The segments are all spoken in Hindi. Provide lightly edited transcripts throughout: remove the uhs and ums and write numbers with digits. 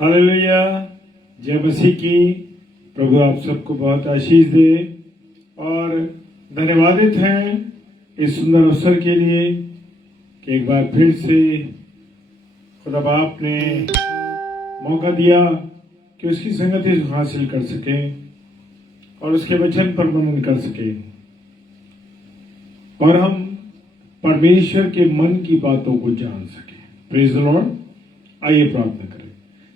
हालेलुया, जय मसीह की। प्रभु आप सबको बहुत आशीष दे और धन्यवादित हैं इस सुंदर अवसर के लिए कि एक बार फिर से खुदा बाप ने मौका दिया कि उसकी संगति हासिल कर सके और उसके वचन पर मनन कर सके और हम परमेश्वर के मन की बातों को जान सके। Praise the Lord. आइए प्रार्थना करें।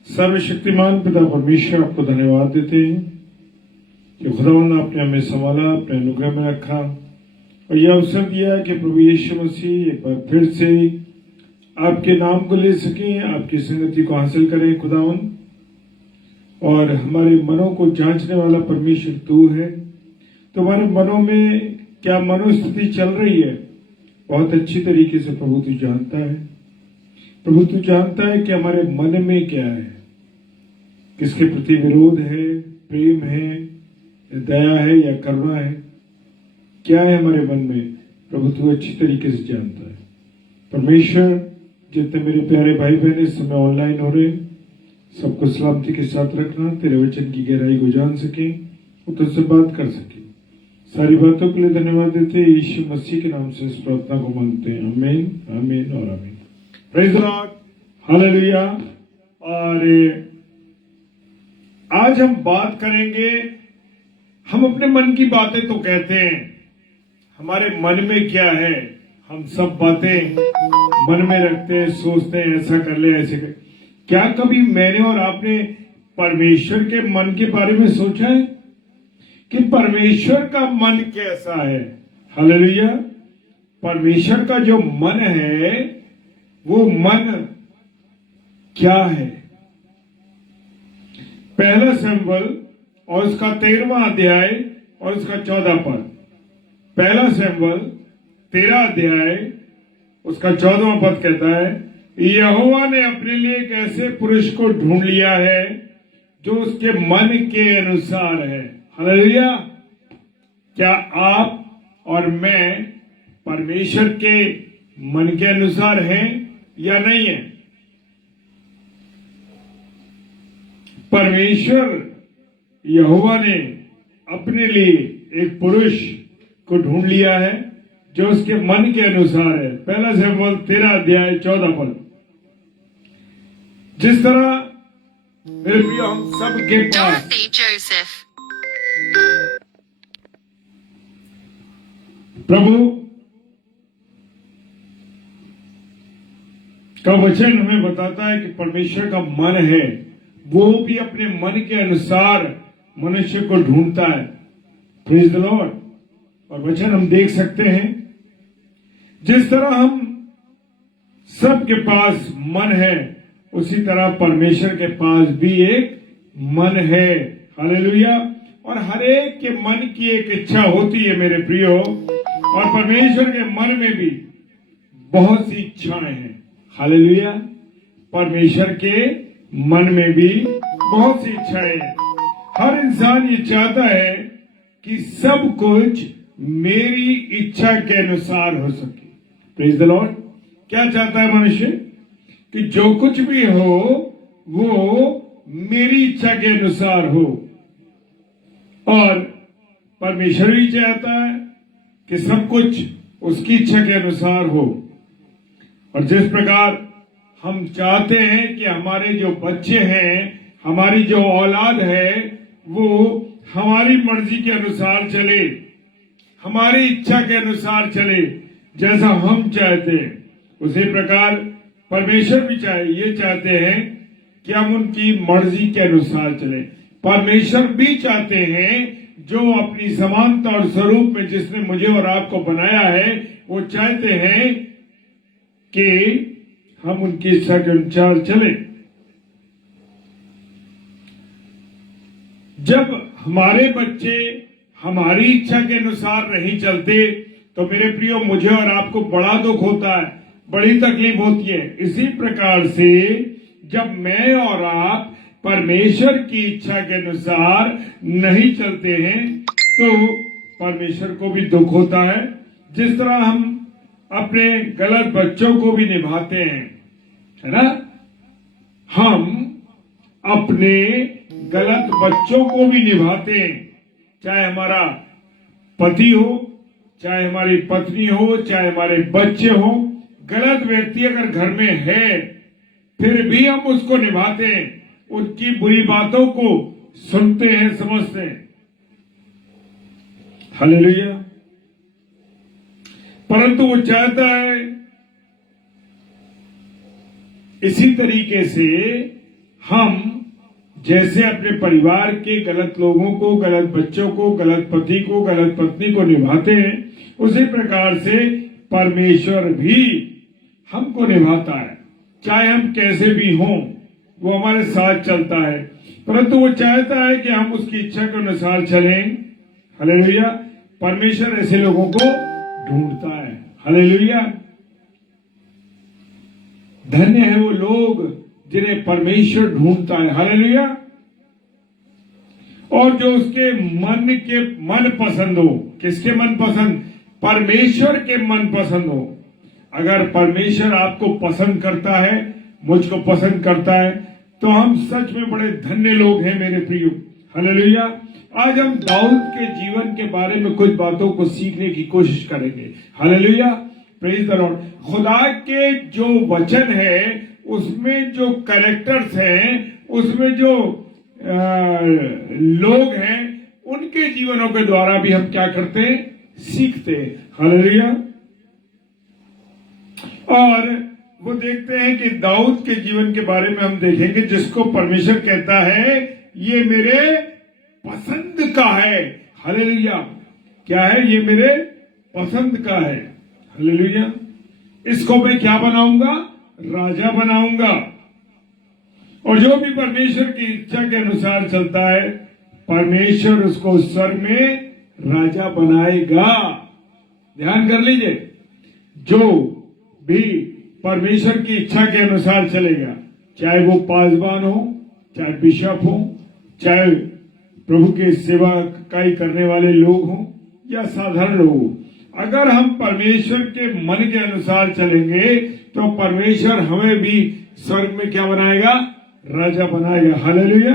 सर्वशक्तिमान पिता परमेश्वर, आपको धन्यवाद देते हैं कि खुदावंद ने आपने हमें संभाला, अपने अनुग्रह में रखा और यह अवसर दिया कि प्रभु यीशु मसीह एक बार फिर से आपके नाम को ले सकें, आपकी संगति को हासिल करें खुदावंद। और हमारे मनों को जांचने वाला परमेश्वर तू है। तुम्हारे मनों में क्या मनोस्थिति चल रही है बहुत अच्छी तरीके से प्रभु तू जानता है। प्रभु तू जानता है कि हमारे मन में क्या है, किसके प्रति विरोध है, प्रेम है, दया है या करुणा है, क्या है हमारे मन में। प्रभु तू अच्छी तरीके से जानता है। परमेश्वर, जितने मेरे प्यारे भाई बहन इस समय ऑनलाइन हो रहे, सबको सलामती के साथ रखना, तेरे वचन की गहराई को जान सके, वो तुझसे बात कर सके। सारी बातों के लिए धन्यवाद देते हैं, यीशु मसीह के नाम से इस प्रार्थना को मांगते हैं। आमीन, आमीन और आमीन। Praise the Lord, hallelujah. और आज हम बात करेंगे, हम अपने मन की बातें तो कहते हैं, हमारे मन में क्या है। हम सब बातें मन में रखते हैं, सोचते हैं ऐसा कर ले, ऐसे कर। क्या कभी मैंने और आपने परमेश्वर के मन के बारे में सोचा है कि परमेश्वर का मन कैसा है। हालेलुया। परमेश्वर का जो मन है वो मन क्या है। पहला सैमुएल और उसका 13वां अध्याय और उसका 14 पद। पहला सैमुएल 13 अध्याय उसका 14वां पद कहता है, यहोवा ने अपने लिए एक ऐसे पुरुष को ढूंढ लिया है जो उसके मन के अनुसार है। हालेलुया। क्या आप और मैं परमेश्वर के मन के अनुसार हैं या नहीं है। परमेश्वर यहोवा ने अपने लिए एक पुरुष को ढूंढ लिया है जो उसके मन के अनुसार है। पहला सैमुएल 13 अध्याय 14 पद। जिस तरह मेरे प्रिय हम सब के पास प्रभु का वचन हमें बताता है कि परमेश्वर का मन है, वो भी अपने मन के अनुसार मनुष्य को ढूंढता है। Praise the Lord. और वचन हम देख सकते हैं, जिस तरह हम सबके पास मन है उसी तरह परमेश्वर के पास भी एक मन है। हालेलुया। और हर एक के मन की एक इच्छा होती है मेरे प्रियो, और परमेश्वर के मन में भी बहुत सी इच्छाएं हैं। हालेलुया। परमेश्वर के मन में भी बहुत सी इच्छाएं हैं। हर इंसान ये चाहता है कि सब कुछ मेरी इच्छा के अनुसार हो सके। Praise the Lord. क्या चाहता है मनुष्य कि जो कुछ भी हो वो मेरी इच्छा के अनुसार हो। और परमेश्वर भी चाहता है कि सब कुछ उसकी इच्छा के अनुसार हो। और जिस प्रकार हम चाहते हैं कि हमारे जो बच्चे हैं, हमारी जो औलाद है, वो हमारी मर्जी के अनुसार चले, हमारी इच्छा के अनुसार चले, जैसा हम चाहते हैं, उसी प्रकार परमेश्वर भी ये चाहते हैं कि हम उनकी मर्जी के अनुसार चले। परमेश्वर भी चाहते हैं जो अपनी समानता और स्वरूप में जिसने मुझे और आपको बनाया है, वो चाहते हैं कि हम उनकी इच्छा के अनुसार चले। जब हमारे बच्चे हमारी इच्छा के अनुसार नहीं चलते तो मेरे प्रियो मुझे और आपको बड़ा दुख होता है, बड़ी तकलीफ होती है। इसी प्रकार से जब मैं और आप परमेश्वर की इच्छा के अनुसार नहीं चलते हैं तो परमेश्वर को भी दुख होता है। जिस तरह हम अपने गलत बच्चों को भी निभाते हैं, है ना। हम अपने गलत बच्चों को भी निभाते हैं। चाहे हमारा पति हो, चाहे हमारी पत्नी हो, चाहे हमारे बच्चे हो, गलत व्यक्ति अगर घर में है फिर भी हम उसको निभाते हैं, उनकी बुरी बातों को सुनते हैं, समझते हैं। हालेलुया। परंतु वो चाहता है इसी तरीके से हम जैसे अपने परिवार के गलत लोगों को, गलत बच्चों को, गलत पति को, गलत पत्नी को निभाते हैं, उसी प्रकार से परमेश्वर भी हमको निभाता है। चाहे हम कैसे भी हों, वो हमारे साथ चलता है, परंतु वो चाहता है कि हम उसकी इच्छा के अनुसार चलें। हालेलुया। परमेश्वर ऐसे लोगों को ढूंढता है। हालेलुया। धन्य है वो लोग जिन्हें परमेश्वर ढूंढता है। हालेलुया। और जो उसके मन पसंद हो। किसके मन पसंद? परमेश्वर के मन पसंद हो। अगर परमेश्वर आपको पसंद करता है, मुझको पसंद करता है, तो हम सच में बड़े धन्य लोग हैं मेरे प्रियो। हालेलुया। आज हम दाऊद के जीवन के बारे में कुछ बातों को सीखने की कोशिश करेंगे। हालेलुया। Praise the Lord. खुदा के जो वचन है उसमें जो कैरेक्टर्स हैं, उसमें जो लोग हैं, उनके जीवनों के द्वारा भी हम क्या करते हैं? सीखते हैं। हालेलुया। और वो देखते हैं कि दाऊद के जीवन के बारे में हम देखेंगे, जिसको परमेश्वर कहता है ये मेरे पसंद का है। हालेलुया। क्या है? ये मेरे पसंद का है। हालेलुया। इसको मैं क्या बनाऊंगा? राजा बनाऊंगा। और जो भी परमेश्वर की इच्छा के अनुसार चलता है, परमेश्वर उसको स्वर्ग में राजा बनाएगा। ध्यान कर लीजिए, जो भी परमेश्वर की इच्छा के अनुसार चलेगा, चाहे वो पासवान हो, चाहे बिशप हो, चाहे प्रभु के सेवा काई करने वाले लोग हों या साधारण लोग हों, अगर हम परमेश्वर के मन के अनुसार चलेंगे तो परमेश्वर हमें भी स्वर्ग में क्या बनाएगा? राजा बनाएगा। हालेलुया।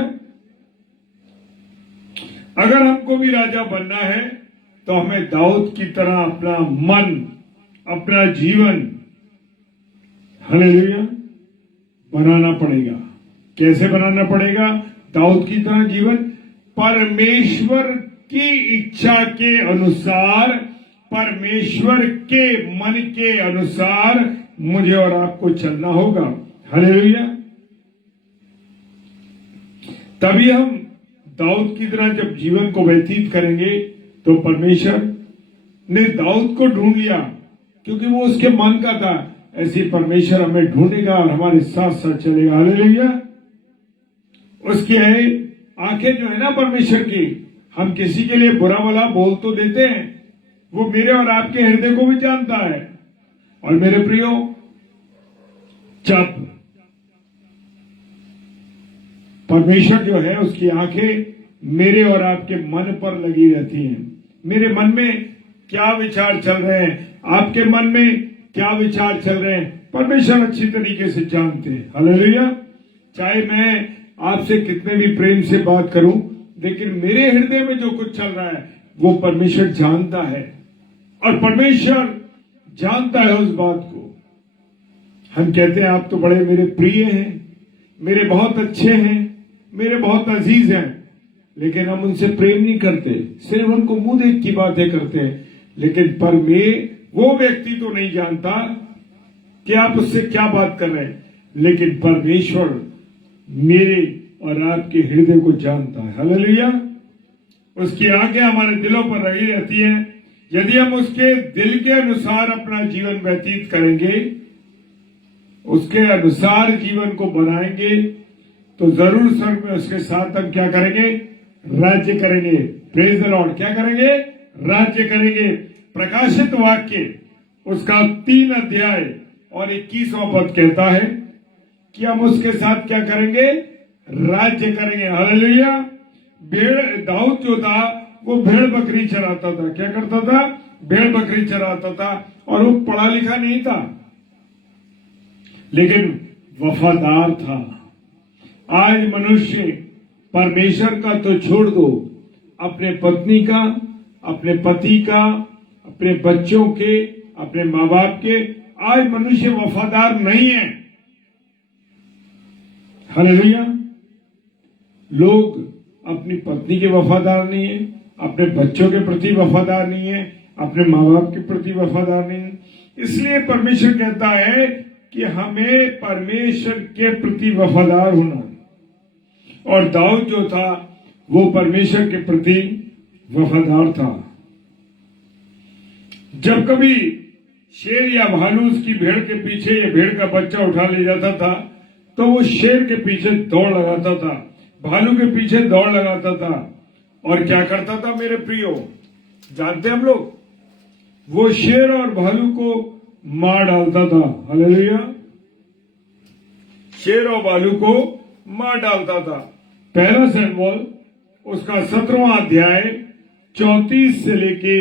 अगर हमको भी राजा बनना है तो हमें दाऊद की तरह अपना मन, अपना जीवन, हालेलुया, बनाना पड़ेगा। कैसे बनाना पड़ेगा? दाऊद की तरह जीवन, परमेश्वर की इच्छा के अनुसार, परमेश्वर के मन के अनुसार मुझे और आपको चलना होगा। हालेलुया। तभी हम दाऊद की तरह जब जीवन को व्यतीत करेंगे तो परमेश्वर ने दाऊद को ढूंढ लिया क्योंकि वो उसके मन का था। ऐसे परमेश्वर हमें ढूंढेगा और हमारे साथ साथ चलेगा। हालेलुया। उसकी आंखें जो है ना परमेश्वर की, हम किसी के लिए बुरा भला बोल तो देते हैं, वो मेरे और आपके हृदय को भी जानता है। और मेरे प्रियो, जब परमेश्वर जो है उसकी आंखें मेरे और आपके मन पर लगी रहती हैं। मेरे मन में क्या विचार चल रहे हैं, आपके मन में क्या विचार चल रहे हैं, परमेश्वर अच्छी तरीके से जानते हैं। हालेलुया। चाहे मैं आपसे कितने भी प्रेम से बात करूं, लेकिन मेरे हृदय में जो कुछ चल रहा है वो परमेश्वर जानता है, और परमेश्वर जानता है उस बात को। हम कहते हैं आप तो बड़े मेरे प्रिय हैं, मेरे बहुत अच्छे हैं, मेरे बहुत अजीज हैं, लेकिन हम उनसे प्रेम नहीं करते, सिर्फ उनको मुंह देख की बातें करते हैं। लेकिन पर वो व्यक्ति तो नहीं जानता कि आप उससे क्या बात कर रहे हैं, लेकिन परमेश्वर मेरे और आपके हृदय को जानता है। हालेलुया। उसकी आंखें हमारे दिलों पर लगी रहती हैं। यदि हम उसके दिल के अनुसार अपना जीवन व्यतीत करेंगे, उसके अनुसार जीवन को बनाएंगे, तो जरूर स्वर्ग में उसके साथ हम क्या करेंगे? राज्य करेंगे। Praise the Lord. क्या करेंगे? राज्य करेंगे। प्रकाशित वाक्य उसका 3 अध्याय और 21वां पद कहता है कि हम उसके साथ क्या करेंगे? राज्य करेंगे। हालेलुया। दाऊद जो था वो भेड़ बकरी चराता था। क्या करता था? भेड़ बकरी चराता था, और वो पढ़ा लिखा नहीं था, लेकिन वफादार था। आज मनुष्य परमेश्वर का तो छोड़ दो, अपने पत्नी का, अपने पति का, अपने बच्चों के, अपने माँ बाप के, आज मनुष्य वफादार नहीं है। हालेलुया। लोग अपनी पत्नी के वफादार नहीं है, अपने बच्चों के प्रति वफादार नहीं है, अपने माँ बाप के प्रति वफादार नहीं है। इसलिए परमेश्वर कहता है कि हमें परमेश्वर के प्रति वफादार होना। और दाऊद जो था वो परमेश्वर के प्रति वफादार था। जब कभी शेर या भालू उसकी भेड़ के पीछे या भेड़ का बच्चा उठा ले जाता था तो वो शेर के पीछे दौड़ लगाता था, भालू के पीछे दौड़ लगाता था। और क्या करता था मेरे प्रियो, जानते हम लोग, वो शेर और भालू को मार डालता था। हालेलुया। शेर और भालू को मार डालता था। पहला शमूएल उसका 17वां अध्याय 34 से लेके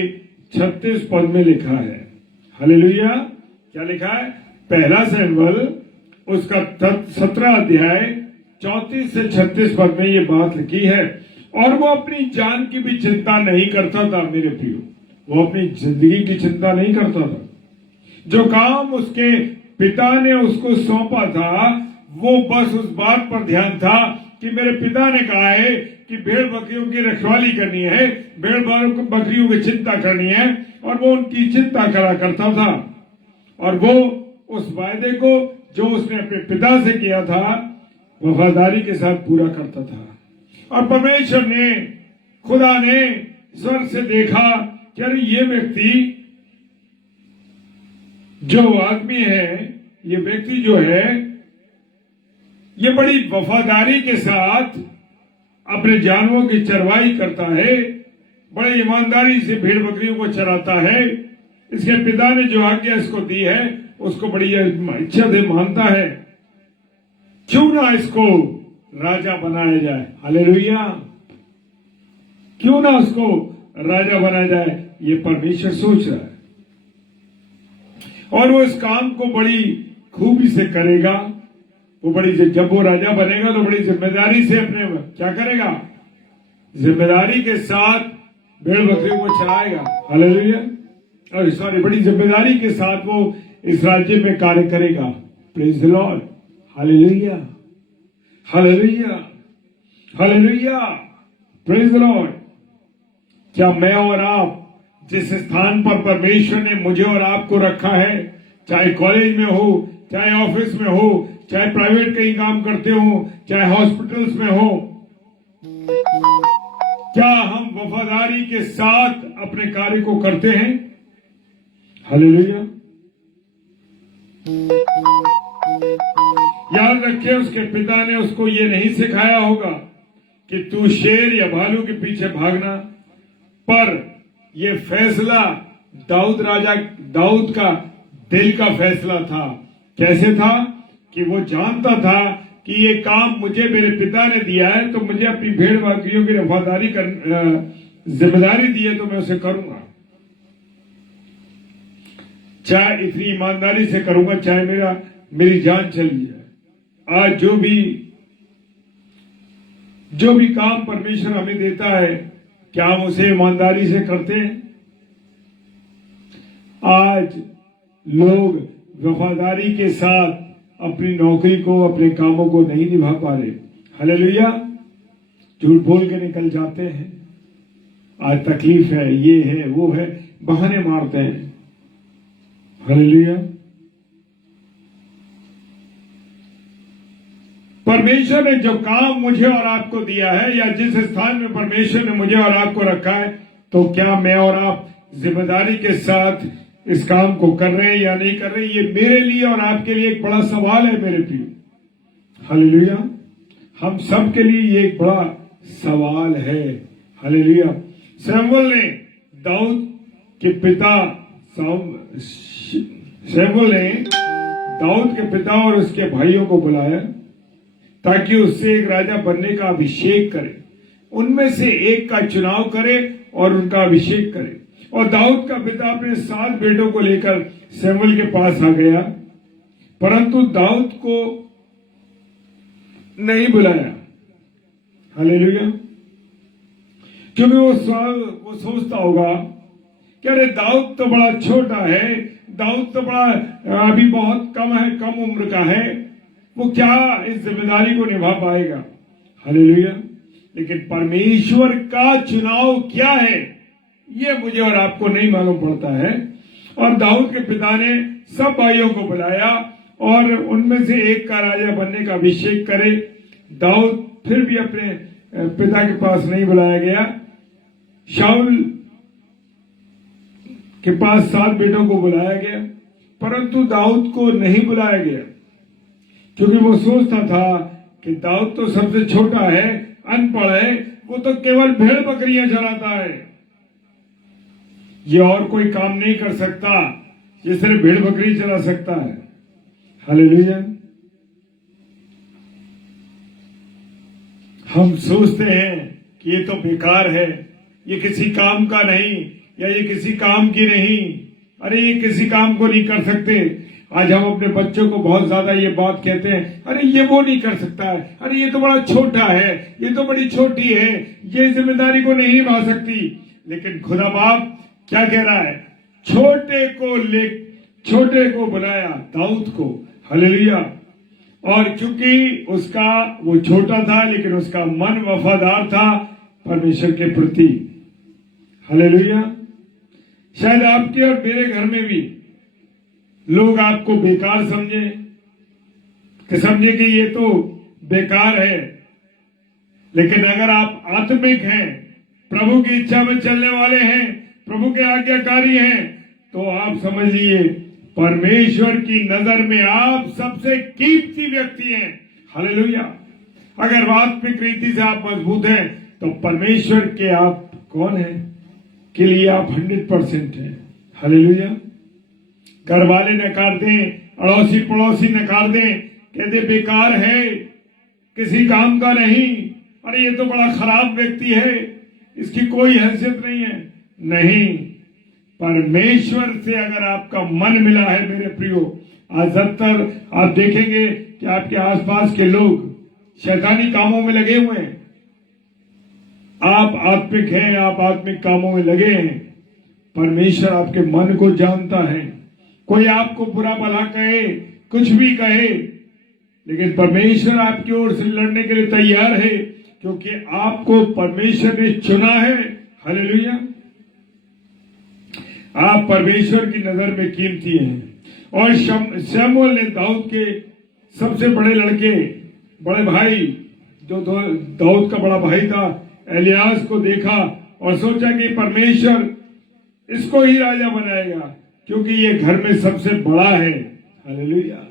36 पद में लिखा है। हालेलुया। क्या लिखा है? पहला शमूएल उसका 17 अध्याय 34 से 36 पद में ये बात लिखी है। और वो अपनी जान की भी चिंता नहीं करता था मेरे प्रियो, वो अपनी जिंदगी की चिंता नहीं करता था। जो काम उसके पिता ने उसको सौंपा था वो बस उस बात पर ध्यान था कि मेरे पिता ने कहा है कि भेड़ बकरियों की रखवाली करनी है, भेड़ बकरियों की चिंता करनी है, और वो उनकी चिंता करा करता था। और वो उस वायदे को जो उसने अपने पिता से किया था वफादारी के साथ पूरा करता था। और परमेश्वर ने, खुदा ने स्वर्ग से देखा कि अरे ये व्यक्ति जो आदमी है, ये व्यक्ति जो है, ये बड़ी वफादारी के साथ अपने जानवरों की चरवाई करता है, बड़े ईमानदारी से भेड़ बकरियों को चराता है, इसके पिता ने जो आज्ञा इसको दी है उसको बड़ी इच्छा से मानता है, क्यों ना इसको राजा बनाया जाए। हालेलुया। क्यों ना उसको राजा बनाया जाए, ये परमेश्वर सोच रहा है। और वो इस काम को बड़ी खूबी से करेगा। वो बड़ी, जब वो राजा बनेगा तो बड़ी जिम्मेदारी से अपने क्या करेगा, जिम्मेदारी के साथ भेड़ बकरियों को चलाएगा। हालेलुया। और सॉरी, बड़ी जिम्मेदारी के साथ वो इस राज्य में कार्य करेगा। Praise the Lord. Hallelujah, hallelujah, hallelujah. Praise the Lord. क्या मैं और आप जिस स्थान पर परमेश्वर ने मुझे और आपको रखा है, चाहे कॉलेज में हो, चाहे ऑफिस में हो, चाहे प्राइवेट कहीं काम करते हो, चाहे हॉस्पिटल्स में हो, क्या हम वफादारी के साथ अपने कार्य को करते हैं? हालेलुया। याद रखिए, उसके पिता ने उसको ये नहीं सिखाया होगा कि तू शेर या भालू के पीछे भागना, पर यह फैसला दाऊद का दिल का फैसला था। कैसे था? कि वो जानता था कि ये काम मुझे मेरे पिता ने दिया है, तो मुझे अपनी भेड़ बकरियों की वफादारी जिम्मेदारी दी है, तो मैं उसे करूंगा। चाहे इतनी ईमानदारी से करूंगा, चाहे मेरी जान चली जाए। आज जो भी काम परमेश्वर हमें देता है, क्या हम उसे ईमानदारी से करते हैं? आज लोग वफादारी के साथ अपनी नौकरी को, अपने कामों को नहीं निभा पा रहे। हालेलुया। झूठ बोल के निकल जाते हैं, आज तकलीफ है, ये है, वो है, बहाने मारते हैं। हालेलुया। परमेश्वर ने जो काम मुझे और आपको दिया है, या जिस स्थान में परमेश्वर ने मुझे और आपको रखा है, तो क्या मैं और आप जिम्मेदारी के साथ इस काम को कर रहे हैं या नहीं कर रहे हैं? ये मेरे लिए और आपके लिए एक बड़ा सवाल है मेरे प्रिय। हालेलुया। हम सब के लिए ये एक बड़ा सवाल है। हालेलुया। शमूएल ने दाऊद के पिता शमूएल ने दाऊद के पिता और उसके भाइयों को बुलाया ताकि उससे एक राजा बनने का अभिषेक करे, उनमें से एक का चुनाव करे और उनका अभिषेक करे। और दाऊद का पिता अपने 7 बेटों को लेकर शमूएल के पास आ गया, परंतु दाऊद को नहीं बुलाया। हालेलुया। क्योंकि वो सोचता होगा कि अरे दाऊद तो बड़ा छोटा है, दाऊद तो बड़ा अभी बहुत कम है, कम उम्र का है, वो क्या इस जिम्मेदारी को निभा पाएगा। हालेलुया। लेकिन परमेश्वर का चुनाव क्या है ये मुझे और आपको नहीं मालूम पड़ता है। और दाऊद के पिता ने सब भाइयों को बुलाया और उनमें से एक का राजा बनने का अभिषेक करे। दाऊद फिर भी अपने पिता के पास नहीं बुलाया गया। शाऊल के पास 7 बेटों को बुलाया गया, परंतु दाऊद को नहीं बुलाया गया, क्योंकि वो सोचता था कि दाऊद तो सबसे छोटा है, अनपढ़ है, वो तो केवल भेड़ बकरियां चराता है, ये और कोई काम नहीं कर सकता, ये सिर्फ भेड़ बकरी चला सकता है। हालेलुया। हम सोचते हैं कि ये तो बेकार है, ये किसी काम का नहीं, या ये किसी काम की नहीं, अरे ये किसी काम को नहीं कर सकते। आज हम अपने बच्चों को बहुत ज्यादा ये बात कहते हैं, अरे ये वो नहीं कर सकता है, अरे ये तो बड़ा छोटा है, ये तो बड़ी छोटी है, ये जिम्मेदारी को नहीं निभा सकती। लेकिन खुदा बाप क्या कह रहा है? छोटे को बनाया, दाऊद को। हालेलुया। और क्योंकि उसका वो छोटा था, लेकिन उसका मन वफादार था परमेश्वर के प्रति। हालेलुया। शायद आपके और मेरे घर में भी लोग आपको बेकार समझे कि ये तो बेकार है, लेकिन अगर आप आत्मिक हैं, प्रभु की इच्छा में चलने वाले हैं, प्रभु के आज्ञाकारी हैं, तो आप समझ लीजिए परमेश्वर की नजर में आप सबसे कीमती व्यक्ति हैं। हालेलुया। अगर आत्मिक रीति से आप मजबूत हैं तो परमेश्वर के आप कौन है के लिए आप 100% हैं। हालेलुया। घर वाले नकार दें, अड़ोसी पड़ोसी नकार दें, कहते बेकार है, किसी काम का नहीं, अरे ये तो बड़ा खराब व्यक्ति है, इसकी कोई हैसियत नहीं है। नहीं, परमेश्वर से अगर आपका मन मिला है मेरे प्रियो, आज ज्यादातर आप देखेंगे कि आपके आसपास के लोग शैतानी कामों में लगे हुए हैं। आप आत्मिक हैं, आप आत्मिक कामों में लगे हैं। परमेश्वर आपके मन को जानता है। कोई आपको बुरा भला कहे, कुछ भी कहे, लेकिन परमेश्वर आपकी ओर से लड़ने के लिए तैयार है, क्योंकि आपको परमेश्वर ने चुना है। हालेलुया। आप परमेश्वर की नजर में कीमती हैं। और शमूएल ने दाऊद के सबसे बड़े लड़के, बड़े भाई, जो दाऊद का बड़ा भाई था, एलियास को देखा और सोचा कि परमेश्वर इसको ही राजा बनाएगा, क्योंकि ये घर में सबसे बड़ा है। हालेलुया।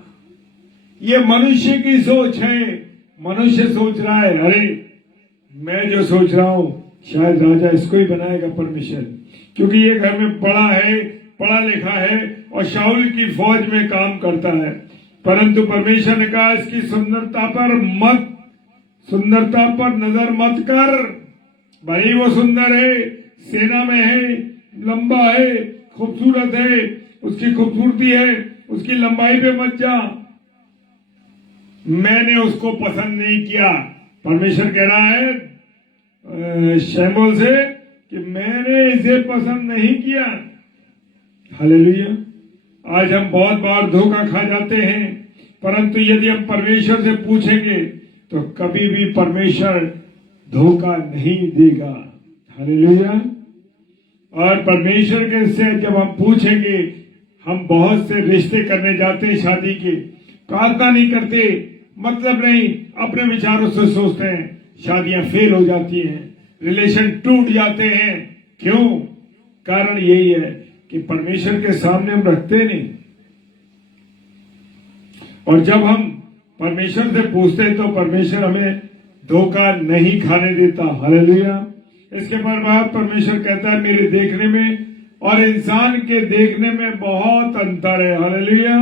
ये मनुष्य की सोच है। मनुष्य सोच रहा है, अरे मैं जो सोच रहा हूं शायद राजा इसको ही बनाएगा परमेश्वर, क्योंकि ये घर में बड़ा है, पढ़ा लिखा है और शाऊल की फौज में काम करता है। परंतु परमेश्वर ने कहा इसकी सुंदरता पर नजर मत कर। भाई वो सुंदर है, सेना में है, लंबा है, खूबसूरत है, उसकी खूबसूरती है, उसकी लंबाई पे मत जा। मैंने उसको पसंद नहीं किया। परमेश्वर कह रहा है शमूएल से कि मैंने इसे पसंद नहीं किया। हालेलुया। आज हम बहुत बार धोखा खा जाते हैं, परंतु यदि हम परमेश्वर से पूछेंगे तो कभी भी परमेश्वर धोखा नहीं देगा। हालेलुया। और परमेश्वर के से जब हम पूछेंगे, हम बहुत से रिश्ते करने जाते हैं, शादी के, प्रार्थना नहीं करते, मतलब नहीं, अपने विचारों से सोचते हैं, शादियां फेल हो जाती हैं, रिलेशन टूट जाते हैं। क्यों? कारण यही है कि परमेश्वर के सामने हम रखते नहीं। और जब हम परमेश्वर से पूछते हैं तो परमेश्वर हमें धोखा नहीं खाने देता। हालेलुया। इसके बाद परमेश्वर कहता है मेरे देखने में और इंसान के देखने में बहुत अंतर है। हालेलुया।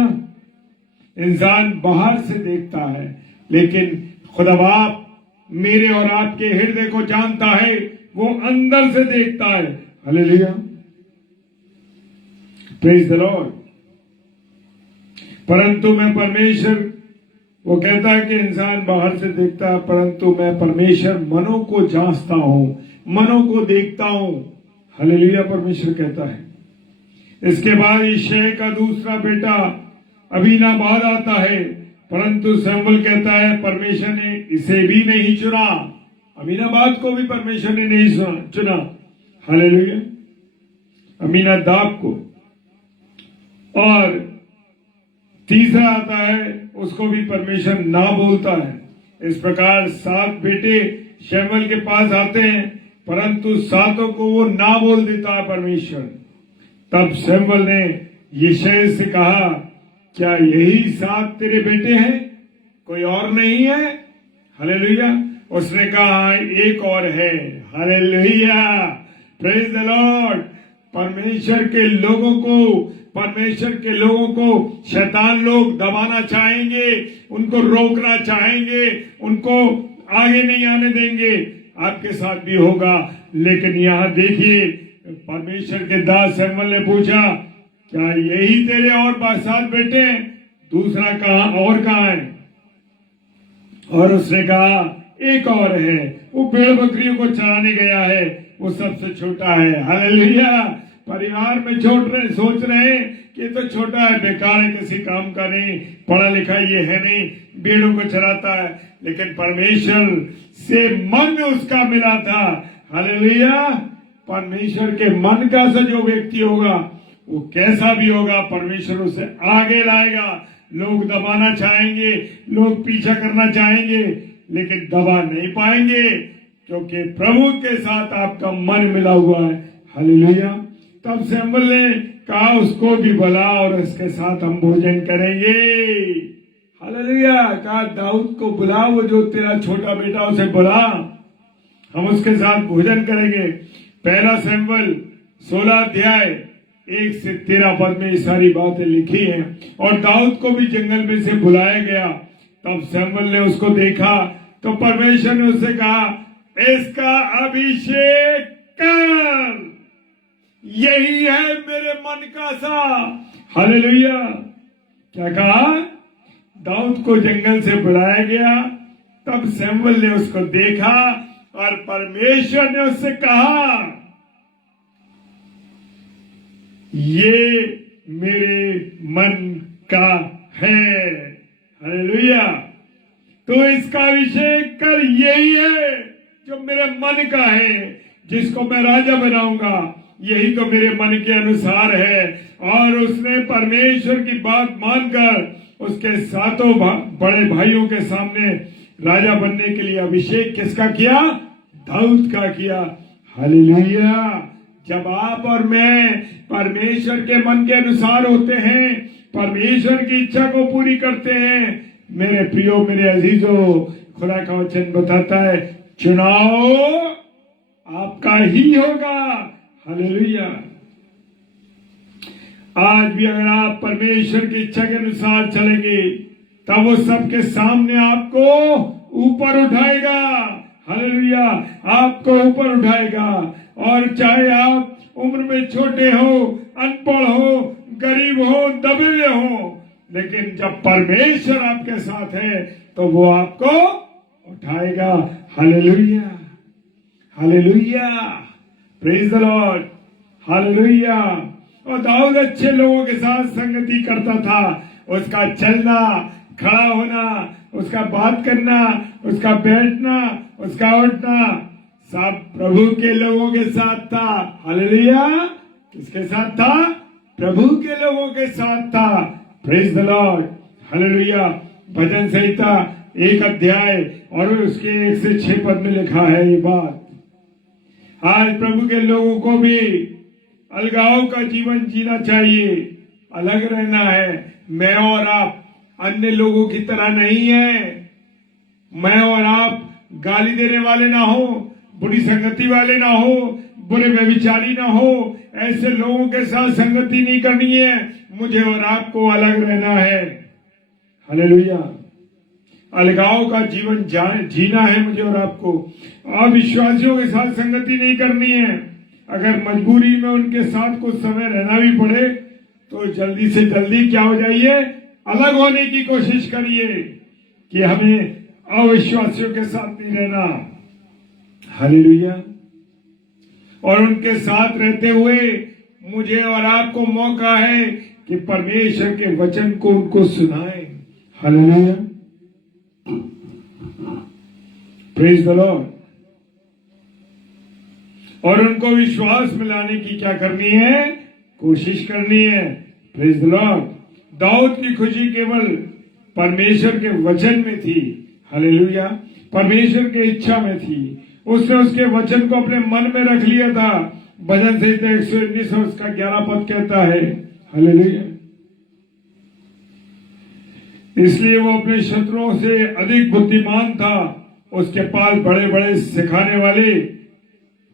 इंसान बाहर से देखता है, लेकिन खुदा बाप मेरे और आपके हृदय को जानता है, वो अंदर से देखता है। हालेलुया। Praise the Lord. परंतु मैं परमेश्वर वो कहता है कि इंसान बाहर से देखता है, परंतु मैं परमेश्वर मनों को जांचता हूं, मनों को देखता हूं। हालेलुया, परमेश्वर कहता है। इसके बाद यिशै का दूसरा बेटा अबीनाबाद आता है, परंतु शमूएल कहता है परमेश्वर ने इसे भी नहीं चुना, अमीनाबाद को भी परमेश्वर ने नहीं चुना। हालेलुया, अमीनादाब को। और तीसरा आता है, उसको भी परमेश्वर ना बोलता है। इस प्रकार 7 बेटे शमूएल के पास आते हैं, परंतु 7 को वो ना बोल देता है परमेश्वर। तब शमूएल ने यिशै से कहा, क्या यही 7 तेरे बेटे हैं, कोई और नहीं है? हालेलुया। उसने कहा एक और है। Hallelujah, praise the Lord. परमेश्वर के लोगों को शैतान लोग दबाना चाहेंगे, उनको रोकना चाहेंगे, उनको आगे नहीं आने देंगे। आपके साथ भी होगा। लेकिन यहाँ देखिए, परमेश्वर के दास शमूएल ने पूछा, क्या यही तेरे और 7 बेटे? दूसरा कहाँ है? और उसने कहा एक और है, वो भेड़ बकरियों को चराने गया है, वो सबसे छोटा है। हालेलुया। परिवार में सोच रहे हैं कि तो छोटा है, बेकार है, किसी काम का नहीं, पढ़ा लिखा ये है नहीं, भेड़ों को चराता है। लेकिन परमेश्वर से मन उसका मिला था। हालेलुया। परमेश्वर के मन का सा जो व्यक्ति होगा, वो कैसा भी होगा, परमेश्वर उसे आगे लाएगा। लोग दबाना चाहेंगे, लोग पीछा करना चाहेंगे, लेकिन दबा नहीं पाएंगे, क्योंकि प्रभु के साथ आपका मन मिला हुआ है। हालेलुया। तब शमूएल ने कहा, उसको भी बुला और इसके साथ हम भोजन करेंगे। हालेलुया। कहा दाऊद को बुला, वो जो तेरा छोटा बेटा, उसे बुला, हम उसके साथ भोजन करेंगे। पहला शमूएल 16 अध्याय 1 से 13 पद में ये सारी बातें लिखी हैं। और दाऊद को भी जंगल में से बुलाया गया। तब शमूएल ने उसको देखा तो परमेश्वर ने उससे कहा, इसका अभिषेक कर, यही है मेरे मन का सा। हालेलुया। क्या कहा? दाऊद को जंगल से बुलाया गया। तब शमूएल ने उसको देखा और परमेश्वर ने उससे कहा, ये मेरे मन का है। हालेलुया। तो इसका अभिषेक कर, यही है जो मेरे मन का है, जिसको मैं राजा बनाऊंगा, यही तो मेरे मन के अनुसार है। और उसने परमेश्वर की बात मानकर उसके 7 बड़े भाइयों के सामने राजा बनने के लिए अभिषेक किसका किया? दाऊद का किया। हालेलुया। जब आप और मैं परमेश्वर के मन के अनुसार होते हैं, परमेश्वर की इच्छा को पूरी करते हैं, मेरे प्रियो, मेरे अजीजों, खुदा का वचन बताता है, चुनाव आपका ही होगा। हालेलुया। आज भी अगर आप परमेश्वर की इच्छा के अनुसार चलेंगे, तब वो सबके सामने आपको ऊपर उठाएगा। हालेलुया। आपको ऊपर उठाएगा। और चाहे आप उम्र में छोटे हो, अनपढ़ हो, गरीब हो, दबे हुए हो, लेकिन जब परमेश्वर आपके साथ है तो वो आपको उठाएगा। Hallelujah. Hallelujah. Praise the Lord. Hallelujah. और दाऊद अच्छे लोगों के साथ संगति करता था। उसका चलना, खड़ा होना, उसका बात करना, उसका बैठना, उसका उठना, सब प्रभु के लोगों के साथ था। हालेलुया। किसके साथ था? प्रभु के लोगों के साथ था। Praise the Lord. हालेलुया। भजन संहिता 1 अध्याय और उसके 1 से 6 पद में लिखा है ये बात। आज प्रभु के लोगों को भी अलगाव का जीवन जीना चाहिए, अलग रहना है। मैं और आप अन्य लोगों की तरह नहीं है। मैं और आप गाली देने वाले ना हो, बुरी संगति वाले ना हो, बुरे व्यभिचारी ना हो, ऐसे लोगों के साथ संगति नहीं करनी है। मुझे और आपको अलग रहना है। हालेलुया। अलगाव का जीवन जीना है मुझे और आपको। अविश्वासियों के साथ संगति नहीं करनी है। अगर मजबूरी में उनके साथ कुछ समय रहना भी पड़े तो जल्दी से जल्दी क्या हो जाइए, अलग होने की कोशिश करिए। कि हमें अविश्वासियों के साथ नहीं रहना। हालेलुया। और उनके साथ रहते हुए मुझे और आपको मौका है कि परमेश्वर के वचन को उनको सुनाएं। हालेलुया। Praise the Lord. और उनको विश्वास में लाने की क्या करनी है? कोशिश करनी है। Praise the Lord. दाऊद की खुशी केवल परमेश्वर के वचन में थी। हालेलुया। परमेश्वर की इच्छा में थी। उसने उसके वचन को अपने मन में रख लिया था। भजन संहिता 119 और उसका 11 पद कहता है। हालेलुया। इसलिए वो अपने शत्रुओं से अधिक बुद्धिमान था। उसके पास बड़े बड़े सिखाने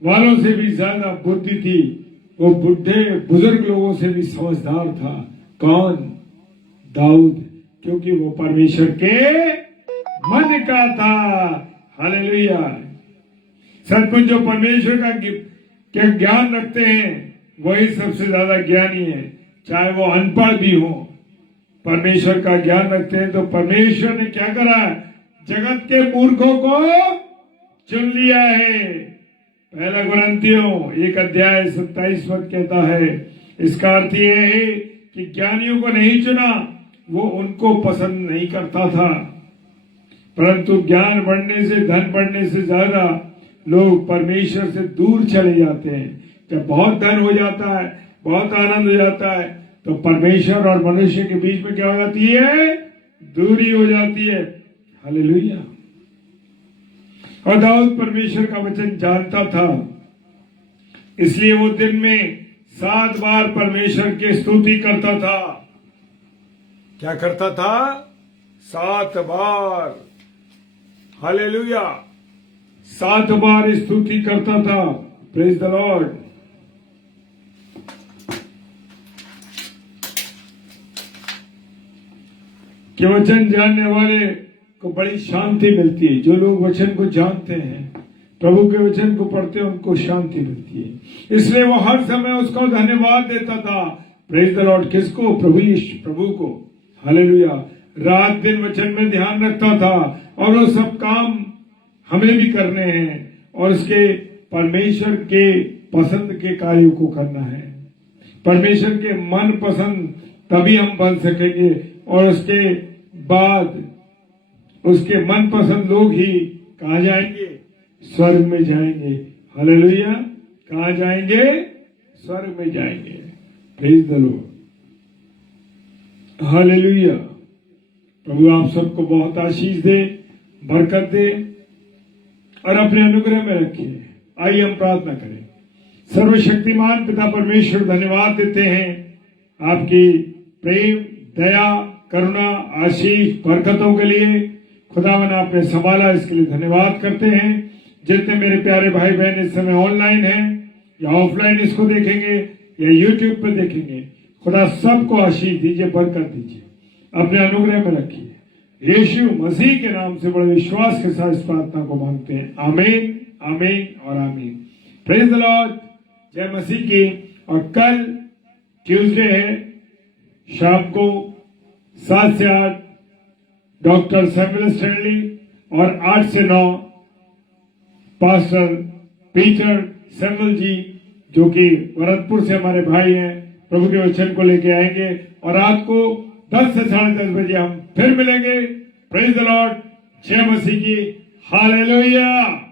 वालों से भी ज्यादा बुद्धि थी। वो बुढ़े बुजुर्ग लोगों से भी समझदार था। कौन? दाऊद। क्योंकि वो परमेश्वर के मन का था। हालेलुया। सचमुच जो परमेश्वर का ज्ञान रखते हैं वही सबसे ज्यादा ज्ञानी है, चाहे वो अनपढ़ भी हो। परमेश्वर का ज्ञान रखते हैं तो परमेश्वर ने क्या करा? जगत के मूर्खों को चुन लिया है। पहला कुरिन्थियों 1 अध्याय 27 पद कहता है। इसका अर्थ यह है कि ज्ञानियों को नहीं चुना, वो उनको पसंद नहीं करता था। परंतु ज्ञान बढ़ने से, धन बढ़ने से ज्यादा लोग परमेश्वर से दूर चले जाते हैं। जब बहुत धन हो जाता है, बहुत आनंद हो जाता है, तो परमेश्वर और मनुष्य के बीच में क्या हो जाती है? दूरी हो जाती है। हालेलुया। और दाऊद परमेश्वर का वचन जानता था, इसलिए वो दिन में 7 बार परमेश्वर की स्तुति करता था। क्या करता था? 7 बार। हालेलुया। 7 बार स्तुति करता था। Praise the Lord. कि वचन जानने वाले को बड़ी शांति मिलती है। जो लोग वचन को जानते हैं, प्रभु के वचन को पढ़ते हैं, उनको शांति मिलती है। इसलिए वो हर समय उसको धन्यवाद देता था। Praise the Lord. किसको? प्रभु को। हालेलुया। रात दिन वचन में ध्यान रखता था। और वो सब काम हमें भी करने हैं और उसके परमेश्वर के पसंद के कार्यों को करना है। परमेश्वर के मन पसंद तभी हम बन सकेंगे और उसके बाद उसके मन पसंद लोग ही कहाँ जाएंगे? स्वर्ग में जाएंगे। हालेलुया। कहाँ जाएंगे? स्वर्ग में जाएंगे। Praise the Lord. हालेलुया। प्रभु आप सबको बहुत आशीष दे, बरकत दे और अपने अनुग्रह में रखे। आइए हम प्रार्थना करें। सर्वशक्तिमान पिता परमेश्वर, धन्यवाद देते हैं आपकी प्रेम, दया, करुणा, आशीष, बरकतों के लिए। खुदावन आपने संभाला, इसके लिए धन्यवाद करते हैं। जितने मेरे प्यारे भाई बहन इस समय ऑनलाइन हैं या ऑफलाइन इसको देखेंगे या यूट्यूब पर देखेंगे, खुदा सबको आशीष दीजिए, बरकत दीजिए, अपने अनुग्रह में रखिए। यीशु मसीह के नाम से बड़े विश्वास के साथ इस प्रार्थना को मांगते हैं। आमीन, आमीन और आमीन। Praise the Lord. जय मसीह की। और कल ट्यूसडे है, शाम को 7 से 8 डॉक्टर सैमुअल स्टैनली और 8 से 9 पास्टर पीटर सैमुअल जी, जो कि भरतपुर से हमारे भाई हैं, प्रभु के वचन को लेके आएंगे। और रात को 10 से 10:30 बजे हम फिर मिलेंगे। Praise the Lord. जय मसीह की। हालेलुया।